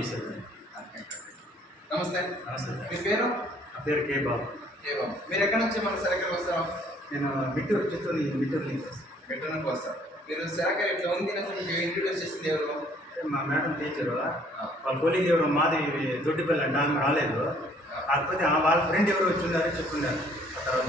Officer. నమస్తే. నమస్తే. మీ పేరు? నా పేరు కే బాబు. మీరు ఎక్కడి నుంచి మన సెలకర్కి వస్తారు? నేను చిత్తూరు నుంచి నుంచి వస్తారు. మీరు సెలకర్ ఇట్లా ఉంది అసలు ఇంట్రడ్యూస్ చేసింది ఎవరు? మా మేడం టీచరు. వాళ్ళ కొలీగ్ ఎవరు మాది దొడ్డిపల్లి అంటే ఆమె రాలేదు. కాకపోతే వాళ్ళ ఫ్రెండ్ ఎవరు వచ్చిన్నారు చెప్పున్నారు. ఆ తర్వాత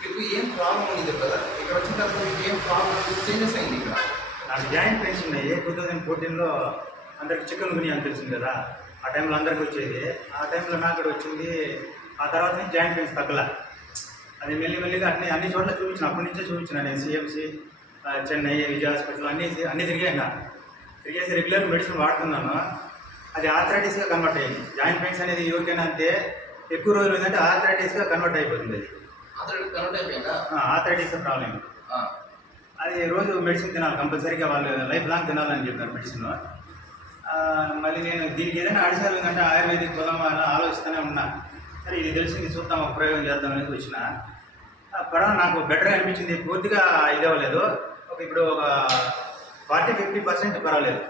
మీకు ఏం ప్రాబ్లం ఉంది కదా? ఇక్కడ వచ్చిన తర్వాత మీకు ఏం ప్రాబ్లం చేంజెస్ అయింది ఇక్కడ? నాకు జాయింట్ పెయిన్స్ ఉన్నాయి. 2014లో అందరికి చికెన్ గుని అని తెలిసింది కదా, ఆ టైంలో అందరికి వచ్చేది. ఆ టైంలో నాకు కూడా వచ్చింది. ఆ తర్వాత నుంచి జాయింట్ పెయిన్స్ తగ్గల. అది మెల్లిమెల్లిగా అన్ని చోట్ల చూపించిన. అప్పటి నుంచే చూపించిన. నేను సిఎంసి, చెన్నై, విజయ హాస్పిటల్ అన్నీ తిరిగాను. తిరిగేసి రెగ్యులర్ మెడిసిన్ వాడుతున్నాను. అది ఆర్థరైటిస్గా కన్వర్ట్ అయ్యింది. జాయింట్ పెయిన్స్ అనేది ఎవరికైనా అంతే ఎక్కువ రోజులు ఏంటంటే ఆర్థరైటిస్గా కన్వర్ట్ అయిపోతుంది. అది ఆర్థరైటిస్ ప్రాబ్లం. అది రోజు మెడిసిన్ తినాలి కంపల్సరీగా. వాళ్ళు లైఫ్ లాంగ్ తినాలని చెప్పారు మెడిసిన్. మళ్ళీ నేను దీనికి ఏదైనా అడిషనల్ ఏంటంటే ఆయుర్వేదిక్ పొలం అని ఆలోచిస్తూనే ఉన్నా. సరే ఇది తెలిసింది చూద్దాం, ఒక ప్రయోగం చేద్దాం అనేది వచ్చిన. పర్వాలేదు, నాకు బెటర్గా అనిపించింది. పూర్తిగా ఇదవ్వలేదు. ఇప్పుడు ఒక 40-50% పర్వాలేదు.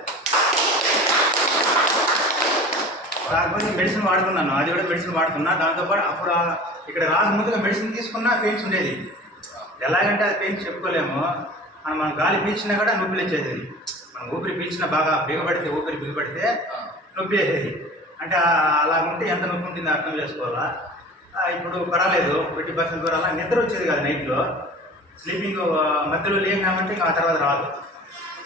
కాకపోతే మెడిసిన్ వాడుతున్నాను. అది కూడా మెడిసిన్ వాడుతున్నా. దాంతోపాటు అప్పుడు ఇక్కడ ముందుగా మెడిసిన్ తీసుకున్నా పెయిన్స్ ఉండేది. ఎలాగంటే అది పెయిన్స్ చెప్పుకోలేము. మనం గాలి పీల్చినా కూడా నొప్పి వచ్చేది. మనం ఊపిరి పీల్చినా బాగా బిగబడితే, ఊపిరి బిగబడితే నొప్పి వేసేది. అంటే అలా ఉంటే ఎంత నొప్పి ఉంటుందో అర్థం చేసుకోవాలా. ఇప్పుడు పర్వాలేదు, 50% పర్వాలా. నిద్ర వచ్చేది కాదు నైట్లో. స్లీపింగ్ మధ్యలో లేనామంటే ఇంకా ఆ తర్వాత రాదు.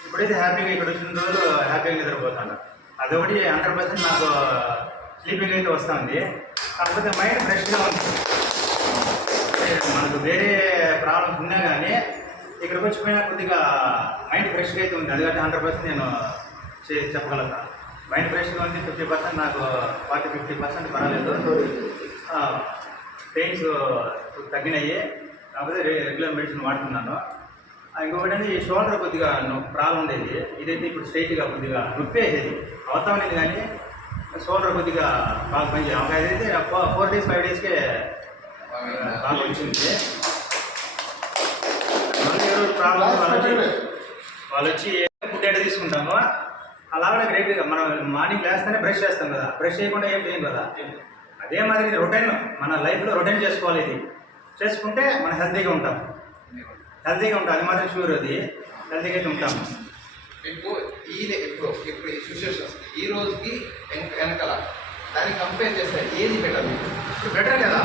ఇప్పుడైతే హ్యాపీగా ఇక్కడ వచ్చిన రోజులు హ్యాపీగా నిద్రపోతాను. అదొకటి 100% నాకు స్లీపింగ్ అయితే వస్తుంది. కాకపోతే మైండ్ ఫ్రెష్గా ఉంది. మనకు వేరే ప్రాబ్లమ్స్ ఉన్నా కానీ ఇక్కడికి వచ్చిపోయినా కొద్దిగా మైండ్ ఫ్రెష్గా అయితే ఉంది. అది కాబట్టి 100% నేను చెప్పగలుగుతాను. మైండ్ ఫ్రెష్గా ఉంది. 50% నాకు 40-50% పర్వాలేదు. పెయిన్స్ తగ్గినాయి. కాకపోతే రెగ్యులర్ మెడిసిన్ వాడుతున్నాను. ఇంకొకటి అంటే ఈ షోల్డర్ కొద్దిగా ప్రాబ్లం ఉండేది. ఇదైతే ఇప్పుడు స్ట్రైట్గా కొద్దిగా నొప్పి వేసేది. అవుతా ఉండేది కానీ షోల్డర్ కొద్దిగా బాగా పనిచేయాలి. అదైతే 4 days 5 daysకే బాగా వచ్చింది. మళ్ళీ ఎవరు ప్రాబ్లం వాళ్ళు వచ్చి ఫుడ్ ఎట్లా తీసుకుంటామో అలా కూడా గ్రేట్గా మనం మార్నింగ్ లేస్తేనే బ్రష్ చేస్తాం కదా, బ్రష్ చేయకుండా ఏం చేయం కదా. అదే మాదిరి రొటీన్ మన లైఫ్లో రొటీన్ చేసుకోవాలి. ఇది చేసుకుంటే మనం హెల్తీగా ఉంటాం. అది మాత్రం షూర్. అది హెల్తీగా అయితే ఉంటాం. ఇప్పుడు ఈ సిచ్యువేషన్స్ ఈ రోజుకి వెనకాల దాన్ని కంపేర్ చేస్తే ఏది బెటర్? ఇప్పుడు బెటర్ కదా.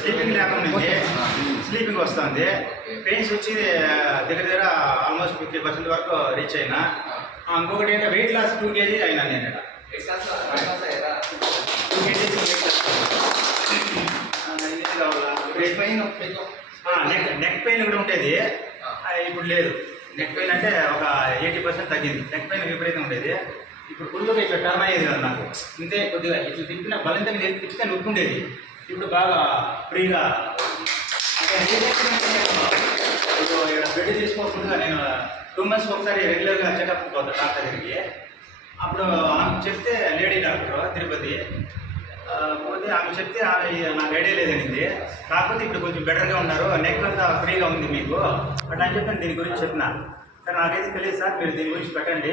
స్లీపింగ్ లేకుండా స్లీపింగ్ వస్తుంది. పెయిన్స్ వచ్చి దగ్గర ఆల్మోస్ట్ 50% వరకు రీచ్ అయినా. ఇంకొకటి ఏంటంటే వెయిట్ లాస్ 2 kg అయినా నేను. 2 kg నెక్ పెయిన్ కూడా ఉండేది. ఇప్పుడు లేదు. నెక్ పెయిన్ అంటే ఒక 80% తగ్గింది. నెక్ పెయిన్ విపరీతం ఉండేది. ఇప్పుడు ఫుల్గా ఇట్లా టర్న్ అయ్యేది కదా నాకు. ఇంతే కొద్దిగా ఇట్లా తిప్పిన బలంతంగా తిప్పితే నొప్పి ఉండేది. ఇప్పుడు బాగా ఫ్రీగా ఇక్కడ బెడ్ తీసుకోకుండా నేను 2 months ఒకసారి రెగ్యులర్గా చెకప్ పోతాను డాక్టర్ దగ్గరికి. అప్పుడు ఆమె చెప్తే, లేడీ డాక్టర్ తిరుపతి పోతే ఆమె చెప్తే నాకు ఐడియా లేదనింది. కాకపోతే ఇప్పుడు కొంచెం బెటర్గా ఉన్నారు, నెక్ అంతా ఫ్రీగా ఉంది మీకు అట్లా అని చెప్పి దీని గురించి చెప్పిన. కానీ నాకైతే తెలియదు సార్, మీరు దీని గురించి పెట్టండి,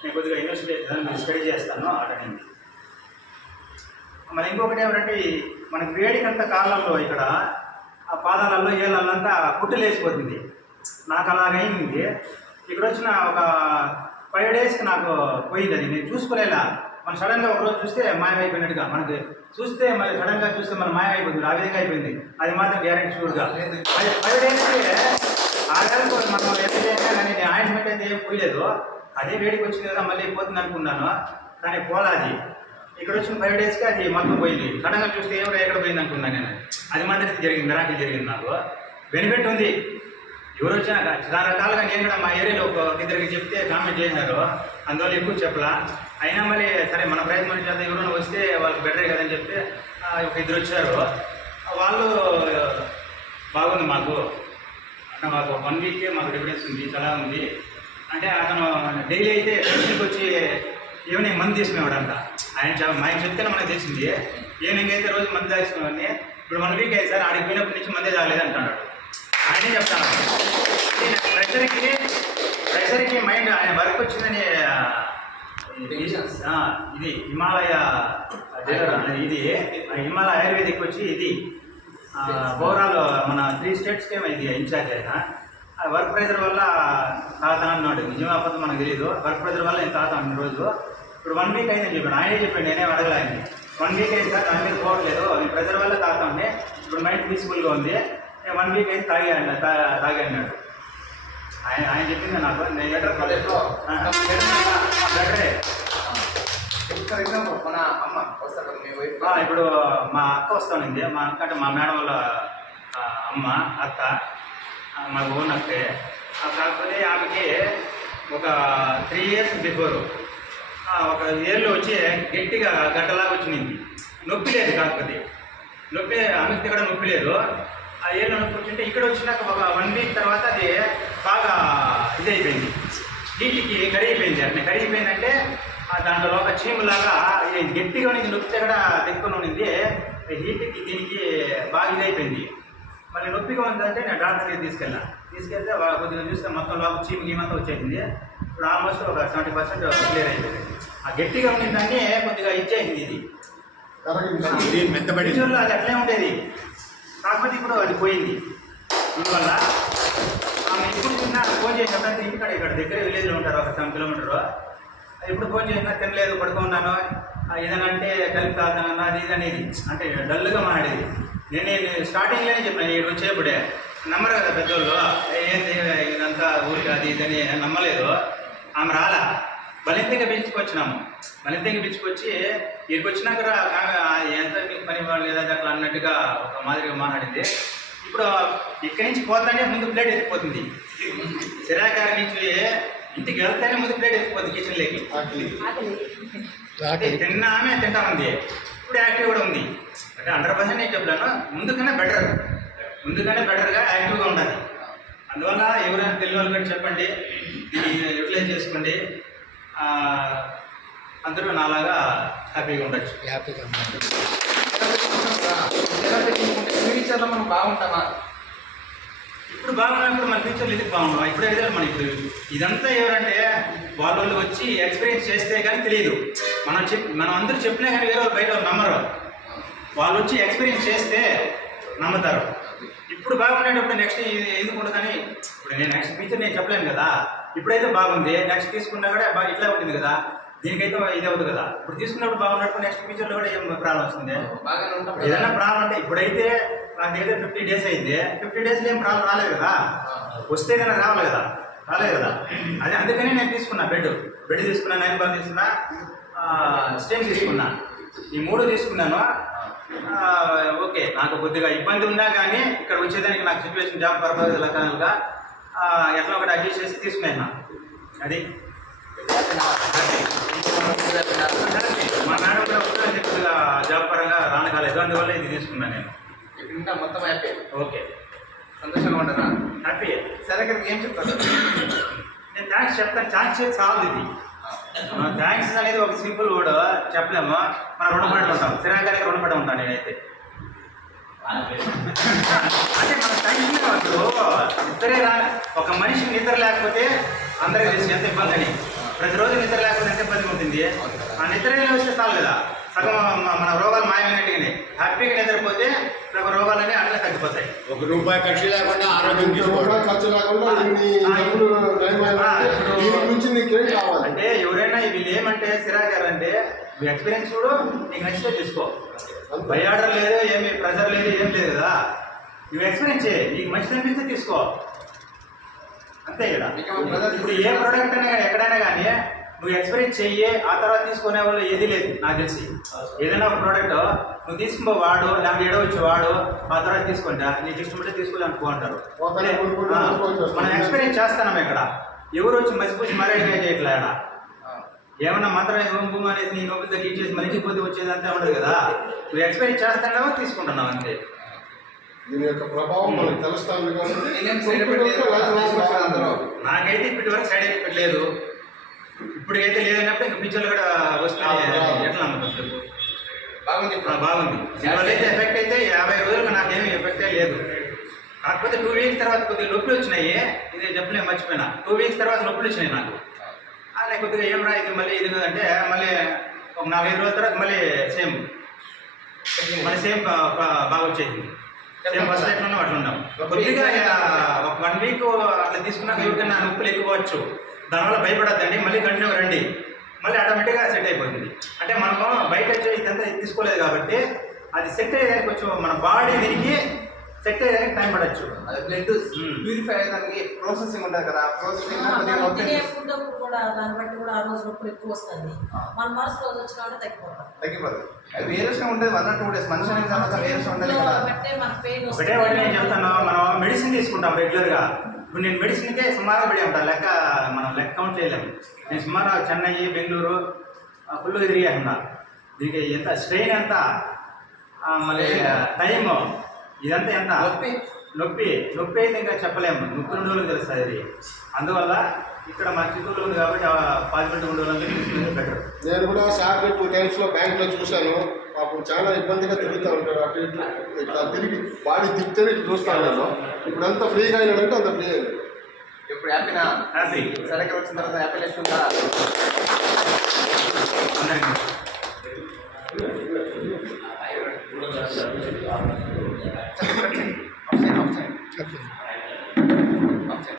నేను కొద్దిగా ఇన్వెస్టిగేట్ చేస్తాను, మీరు స్టడీ చేస్తాను అటనింది. మరి ఇంకొకటి ఏమంటే మనకి వేడికంత కాలంలో ఇక్కడ ఆ పాదాలలో ఏళ్ళంతా పుట్టులు వేసిపోతుంది. నాకు అలాగైంది. ఇక్కడ వచ్చిన ఒక 5 daysకి నాకు పోయింది. అది నేను చూసుకోలేలా. మనం సడన్గా ఒకరోజు చూస్తే మాయమైపోయినట్టుగా, మనకి చూస్తే మళ్ళీ సడన్గా చూస్తే మనం మాయమైపోతుంది. ఆ విధంగా అయిపోయింది. అది మాత్రం గ్యారెంటీ షూర్గా. 5 daysకి ఆ వేళకు మనం ఎంత చేసినా కానీ నేను ఆయింట్మెంట్ అయితే ఏం పోయలేదు. అదే వేడికి వచ్చింది కదా మళ్ళీ పోతుంది అనుకున్నాను, కానీ పోలాది. ఇక్కడ వచ్చిన 5 daysకి అది మొత్తం పోయింది. సడన్గా చూస్తే ఎక్కడ పోయింది అనుకున్నాను నేను. అది మాత్రం జరిగింది, మిరాకిల్ జరిగింది. నాకు బెనిఫిట్ ఉంది. ఎవరు వచ్చినా చాలా రకాలుగా నేను కూడా మా ఏరియాలో ఒక ఇద్దరికి చెప్తే కామెంట్ చేశారు. అందువల్ల ఎక్కువ చెప్పలా. అయినా మళ్ళీ సరే మన ప్రయత్నం చేస్తే ఎవరైనా వస్తే వాళ్ళకి బెటరే కదని చెప్తే ఒక 2 వచ్చారు. వాళ్ళు బాగుంది మాకు అంటే మాకు 1 weekకే మాకు డిఫరెన్స్ ఉంది, చాలా ఉంది. అంటే అతను డైలీ అయితే ఇంటికి వచ్చి ఈవినింగ్ మందు తీసుకునేవాడంట. ఆయన చెప్తేనే మనకు తెలిసింది. ఈవినింగ్ అయితే రోజు మందు తాగిస్తున్నామని. ఇప్పుడు 1 week అయితే సార్ ఆడికి పోయినప్పటి నుంచి మందే తాగలేదు అంటున్నాడు. ఆయనే చెప్తాను. ప్రెషర్కి మైండ్ ఆయన వర్క్ వచ్చిందని ఇది హిమాలయ ఇది హిమాలయ ఆయుర్వేదిక్ వచ్చి ఇది ఓవరాల్ మన 3 స్టేట్స్కే ఇది ఇన్ఛార్జ్ అయినా వర్క్ ప్రెజర్ వల్ల తాత అన్నాడు. నిజమే అబద్ధం మనకు తెలియదు. వర్క్ ప్రెజర్ వల్ల నేను తాత అన్న రోజు ఇప్పుడు 1 వీక్ అయిందని చెప్పాను. ఆయనే చెప్పాడు, నేనే అడగలే ఆయన్ని. 1 వీక్ అయింది సార్, దాని మీద పోవట్లేదు, అది ప్రెజర్ వల్ల తాత ఉంది, ఇప్పుడు మైండ్ పీస్ఫుల్గా ఉంది, నేను 1 వీక్ అయింది తాగి అన్నాడు. ఆయన చెప్పింది నాకు. నేను మన అమ్మ వస్తారు, ఇప్పుడు మా అక్క వస్తానండి. మా అక్క అంటే మా మేడం వాళ్ళ అమ్మ అత్త, మా ఓన్ అక్కే. కాకపోతే ఆమెకి ఒక 3 years బిఫోర్ ఒక ఏళ్ళు వచ్చి గట్టిగా గడ్డలాగా వచ్చింది. నొప్పి లేదు, కాకపోతే నొప్పి ఆమెకి కూడా నొప్పి లేదు. ఆ ఏళ్ళు నొప్పి వచ్చింటే ఇక్కడ వచ్చినాక ఒక 1 week తర్వాత అది బాగా ఇదైపోయింది, హీట్కి కరిగిపోయింది. అంటే కరిగిపోయిందంటే దాంట్లో ఒక చీములాగా ఇది గట్టిగా ఉన్నది, నొప్పి కూడా తెక్కుని ఉన్నది. హీట్కి దీనికి బాగా ఇదైపోయింది. మళ్ళీ నొప్పిగా ఉందంటే నేను డాక్టర్ దగ్గర తీసుకెళ్తే కొద్దిగా చూస్తే మొత్తం లోపల చీము గీమంతా వచ్చేసింది. ఇప్పుడు ఆల్మోస్ట్ ఒక 70% క్లియర్ అయిపోయింది. ఆ గట్టిగా ఉన్న దాన్ని కొద్దిగా ఇచ్చేసింది. ఇది ఫ్యూచర్లో అది అట్లే ఉండేది, కాకపోతే ఇప్పుడు అది పోయింది. అందువల్ల ఆమె ఇప్పుడు చిన్న ఫోన్ చేసినప్పుడు ఇంటికాడ ఇక్కడ దగ్గర విలేజ్లో ఉంటారు, ఒక 7 kilometers. ఇప్పుడు ఫోన్ చేసినా తినలేదు, పడుకున్నాను, ఏదనంటే కలిపి తాగుతానన్నా అది ఇది అనేది, అంటే డల్గా మాట్లాడేది. నేను స్టార్టింగ్లోనే చెప్పాను, ఇక్కడ వచ్చేప్పుడే నమ్మరు కదా పెద్దోళ్ళు, ఏంది ఇదంతా ఊరికి అది ఇదని నమ్మలేదు. ఆమె రాలా, బలింతంగా పిలుచుకొచ్చినాము. బలింతంగా పిలుచుకొచ్చి ఇక్కడికి వచ్చినాక ఎంత మీకు పని వాళ్ళు లేదా అట్లా అన్నట్టుగా ఒక మాదిరిగా మాట్లాడింది. ఇప్పుడు ఇక్కడి నుంచి పోతానే ముందు ప్లేట్ ఎత్తిపోతుంది. సిరాకారి నుంచి ఇంటికి వెళ్తానే ముందు ప్లేట్ ఎత్తిపోతుంది కిచెన్లోకి. తిన్నా ఆమె తింటా ఉంది, ఇప్పుడు యాక్టివ్ కూడా ఉంది. అంటే 100% నేను చెప్పలేను, ముందుకనే బెటర్గా యాక్టివ్గా ఉండాలి. అందువల్ల ఎవరైనా తెలియని వాళ్ళు కూడా చెప్పండి, దీన్ని యూటిలైజ్ చేసుకోండి, అందరూ నాలాగా హ్యాపీగా ఉండొచ్చు. ఫ్యూచర్లో మనం బాగుంటామా? ఇప్పుడు బాగున్నప్పుడు మన ఫ్యూచర్లో ఇది బాగున్నాం. ఇప్పుడు ఏదో మన ఇప్పుడు ఇదంతా ఎవరంటే వాళ్ళు వచ్చి ఎక్స్పీరియన్స్ చేస్తే కానీ తెలియదు. మనం అందరూ చెప్పినా కానీ వేరే వాళ్ళు బయట నమ్మరు. వాళ్ళు వచ్చి ఎక్స్పీరియన్స్ చేస్తే నమ్ముతారు. ఇప్పుడు బాగుండేటప్పుడు నెక్స్ట్ ఎందుకుంటుంది కానీ ఇప్పుడు నేను నెక్స్ట్ ఫ్యూచర్ నేను చెప్పలేను కదా. ఇప్పుడైతే బాగుంది, నెక్స్ట్ తీసుకున్నా కూడా ఇట్లా ఉంటుంది కదా, దీనికైతే ఇది అవుతుంది కదా. ఇప్పుడు తీసుకున్నప్పుడు బాగున్నప్పుడు నెక్స్ట్ ఫ్యూచర్లో కూడా ఏం ప్రాబ్లం వస్తుంది. ఏదైనా ప్రాబ్లం అంటే ఇప్పుడైతే నాకు ఏదో 50 days అయింది, 50 daysలో ఏం ప్రాబ్లం రాలేదు కదా. వస్తే కానీ రావాలి కదా, రాలేదు కదా. అదే అందుకని నేను తీసుకున్నా. బెడ్ తీసుకున్నా, 9 bar తీసుకున్నా, స్టేమ్ తీసుకున్నా, ఈ 3 తీసుకున్నాను. ఓకే, నాకు కొద్దిగా ఇబ్బంది ఉన్నా కానీ ఇక్కడ వచ్చేదానికి నాకు సిచ్యువేషన్ జాబ్ పర్పస్ రకాలుగా ఎట్లా ఒకటి అడ్జస్ట్ చేసి తీసుకున్నాను. అది మా మేడం కూడా వస్తుందని కొద్దిగా జాబ్ పరంగా రాను కాలేదు, అందువల్ల ఇది తీసుకున్నాను నేను. ఇంకా మొత్తం హ్యాపీ, ఓకే, సంతోషంగా ఉంటారా? హ్యాపీ. సరే, ఏం చెప్తాను? నేను థ్యాంక్స్ చెప్తాను. థ్యాంక్స్ చాలు. ఇది థ్యాంక్స్ అనేది ఒక సింపుల్ వర్డ్ చెప్పలేము. మనం రుణపడి ఉంటాం, స్థిరంగానే రుణపడి ఉంటాను నేనైతే. అంటే మన థ్యాంక్స్ కావచ్చు. ఇద్దరే ఒక మనిషి నిద్ర లేకపోతే అందరికీ తెలిసి ఎంత ఇబ్బంది అని. ప్రతిరోజు నిద్ర లేకపోతే ఎంత ఇబ్బంది ఉంటుంది. ఆ నిద్ర వస్తే చాలు కదా, సగం మన రోగాలు మాయమైనట్టుగానే. హ్యాపీగా నిద్రపోతే సగం రోగాలన్నీ అట్లా తగ్గిపోతాయి. ₹1 ఖర్చు లేకుండా ఆరోగ్యం అంటే ఎవరైనా వీళ్ళు ఏమంటే సిరాగారంటే నువ్వు ఎక్స్పీరియన్స్ చూడు, నీకు నచ్చితే తీసుకో. బై ఆర్డర్ లేదు, ఏమి ప్రెజర్ లేదు, ఏం లేదు కదా. నువ్వు ఎక్స్పీరియన్స్ చేయి, నీకు మంచిది అనిపిస్తే తీసుకో, అంతే కదా. ఇప్పుడు ఏ ప్రోడక్ట్ అయినా కానీ ఎక్కడైనా కానీ నువ్వు ఎక్స్పీరియన్స్ చెయ్యి, ఆ తర్వాత తీసుకునే వాళ్ళు ఏది లేదు నాకు తెలిసి. ఏదైనా ఒక ప్రోడక్ట్ నువ్వు తీసుకుని వాడు, లేకపోతే ఏడవచ్చు వాడు, ఆ తర్వాత తీసుకుంటా నీకు ఇష్టపడితే తీసుకోవాలి అనుకుంటారు. మనం ఎక్స్పీరియన్స్ చేస్తున్నాం ఇక్కడ. ఎవరు వచ్చి మసిపూసి మరేడిగా చేయట్లే. ఇక్కడ ఏమన్నా మంత్రం భూమి అనేది నీ నొప్పి తగ్గించేసి మనిషి పోతే వచ్చేదంతా ఉండదు కదా. నువ్వు ఎక్స్పీరియన్స్ చేస్తున్నావో తీసుకుంటున్నావు అంతే. దీని యొక్క ప్రభావం మనకు తెలుస్తాను. నాకైతే ఇప్పటి వరకు సైడ్ ఎఫెక్ట్ లేదు. ఇప్పటికైతే లేదన్నప్పుడు ఇంకా పిక్చర్లు కూడా వస్తున్నాయి. ఎట్లా నమ్మకం బాగుంది. దీనివల్ల ఎఫెక్ట్ అయితే 50 రోజులకు నాకేమీ ఎఫెక్టే లేదు. కాకపోతే 2 weeks తర్వాత కొద్దిగా నొప్పులు వచ్చినాయి. ఇదే చెప్పలే, మర్చిపోయినా. 2 weeks తర్వాత నొప్పులు వచ్చినాయి నాకు. నేను కొద్దిగా ఏం రా ఇది మళ్ళీ ఇది అంటే మళ్ళీ ఒక 4-5 రోజుల తర్వాత మళ్ళీ సేమ్ మళ్ళీ సేమ్ బాగా వచ్చేది. సేమ్ ఫస్ట్ ఎట్లా ఉన్నాం అట్లా ఉన్నాం. కొద్దిగా ఒక 1 వీక్ అట్లా తీసుకున్నాక ఎవరికైనా నొప్పులు ఎక్కువచ్చు, దానివల్ల భయపడద్దండి. మళ్ళీ కంటిన్యూ రండి, మళ్ళీ ఆటోమేటిక్గా సెట్ అయిపోతుంది. అంటే మనము బయట వచ్చి ఇదంతా తీసుకోలేదు కాబట్టి అది సెట్ అయ్యేదానికి కొంచెం మన బాడీ దీనికి సెట్ అయ్యేదానికి టైం పడవచ్చు. అది బ్లడ్ ప్యూరిఫై అయ్యేదానికి ప్రాసెసింగ్ ఉంటుంది కదా, ప్రాసెసింగ్ ఫుడ్ కూడా దాన్ని బట్టి కూడా ఆ రోజు నొప్పులు ఎక్కువ వస్తుంది. మన మనసు రోజు వచ్చిన వాళ్ళు తగ్గిపోతుంది. అది వేరేషన్ ఉంటుంది 1 or 2 days మనిషి అనేది తర్వాత వేరేషన్ ఉండాలి కదా. ఒకటే ఒకటి నేను చెప్తాను, మనం మెడిసిన్ తీసుకుంటాం రెగ్యులర్గా. ఇప్పుడు నేను మెడిసిన్కే సుమారుగా పడి ఉంటాను, మనం లెక్క కౌంట్ చేయలేము. నేను సుమారు చెన్నై, బెంగళూరు ఫుల్ తిరిగాను. దీనికి ఎంత స్ట్రెయిన్ ఎంత, మళ్ళీ టైము ఇదంతా ఎంత నొప్పి అయితే ఇంకా చెప్పలేము. నొప్పి 2 రోజులు తెలుస్తుంది అది. అందువల్ల ఇక్కడ మా చిత్తూరులో ఉంది కాబట్టి పాజిబిలిటీ ఉండేవాళ్ళకి బెటర్. నేను కూడా సార్ని 2 times బ్యాంక్లో చూశాను. అప్పుడు చాలా ఇబ్బందిగా తిరుగుతూ ఉంటాడు, అటు ఇటు ఇట్లా తిరిగి బాడీ తిరిగి ఇటు చూస్తాను నేను. ఇప్పుడు అంత ఫ్రీగా అయినాడంటే అంత ఫ్రీ అయింది. ఇప్పుడు హ్యాపీనా? హ్యాపీ. సరిగ్గా వచ్చిన తర్వాత హ్యాపీ లెస్ ఉందా? అందరికీ